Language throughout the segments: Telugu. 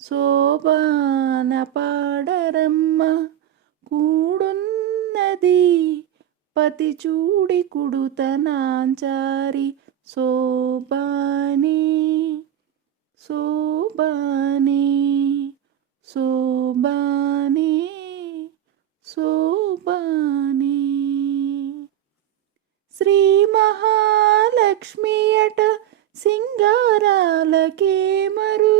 శోభాన పాడరమ్మ కూడున్నది పతి చూడి కుడుతనాంచారి శోభానే శోభానే శోభానే శోభానే. శ్రీ మహాలక్ష్మి అట సింగారాలకే మరు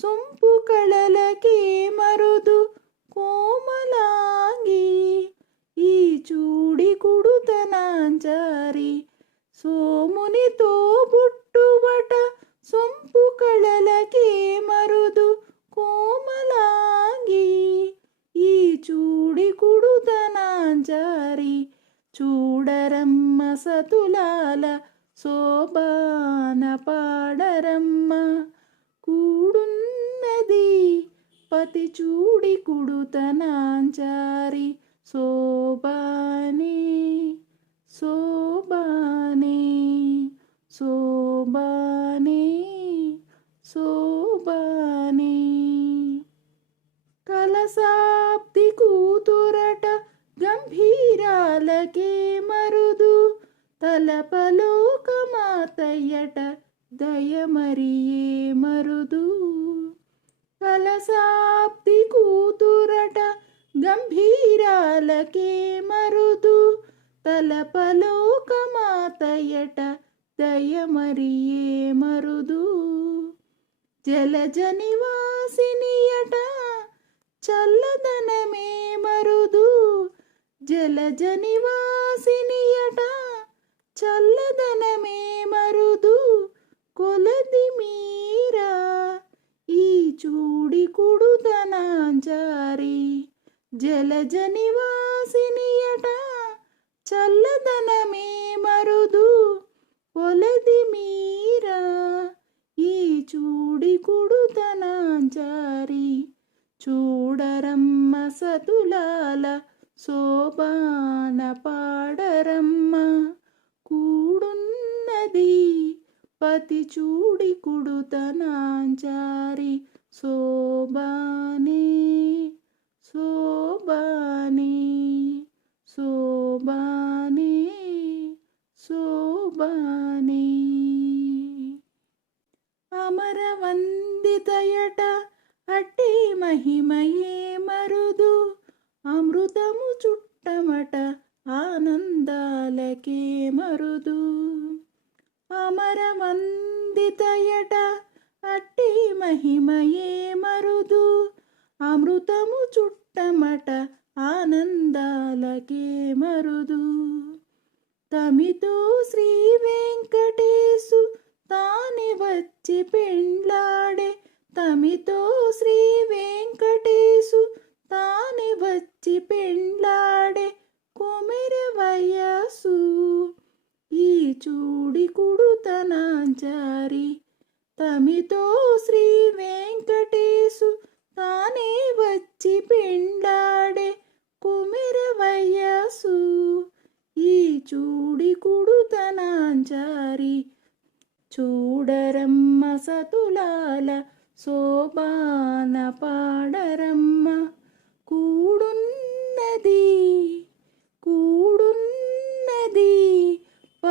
సొంపు కళలకే మరుదు కోమలాంగి. ఈ చూడి కుడుతనాంచారి సోమునితో బుట్టుబట సొంపు కళలకే మరుదు కోమలాంగి. ఈ చూడి కుడుతనాంచారి చూడరమ్మ సతులాల శోభాన పాడరమ్మ కూడున్నది పతి చూడి కుడుతనాంచారి శోభానే శోభానే శోభానే శోభానే. కలసాబ్ది కూతురట గంభీరాలకే మరుదు తలపలోకమాతయ్యట దయమరియే మరుదు. కలసాబ్ది కూతురట గంభీరాలకే మరుదు. తలపలోకమాతయ్యట దయమరియే మరుదు. జలజ నివాసినియట చల్లదనమే మరుదు. జలజ నివాసినియట చల్లదనమే మరుదు. కొలది మీ చూడి కుడుదనాంచారి జలజ నివాసినియట చల్లదనమే మరుదు కొలది మీరా. ఈ చూడి కుడుతనాంచారి చూడరమ్మ సతులాల శోభాన పాడరమ్మ కూడున్నది పతి చూడి కుడుతనాంచారి శోభానే శోభానే శోభానే శోభానే. అమరవందితయట అట్టి మహిమయే మరుదు అమృతము చుట్టమట ఆనందాలకే మరుదు. అమరవందితయట అట్టి మహిమయే మరుదు. అమృతము చుట్టమట ఆనందాలకే మరుదు. తమితో శ్రీ వెంకటేశు తాని వచ్చి పెండ్లాడే. తమితో శ్రీ వెంకటేశు తాని వచ్చి పెండ్లాడే కొమెర వయసు ఈ చూడి కుడుతనాంచారి తమితో శ్రీ వెంకటేశు తానే వచ్చి పిండాడే కుమెర ఈ చూడి కుడుతనాంచారి చూడరమ్మ సతులాల శోభాన పాడరమ్మ. కూడున్నది కూడున్నది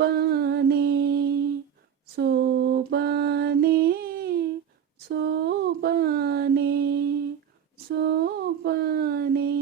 sobane sobane sobane sobane.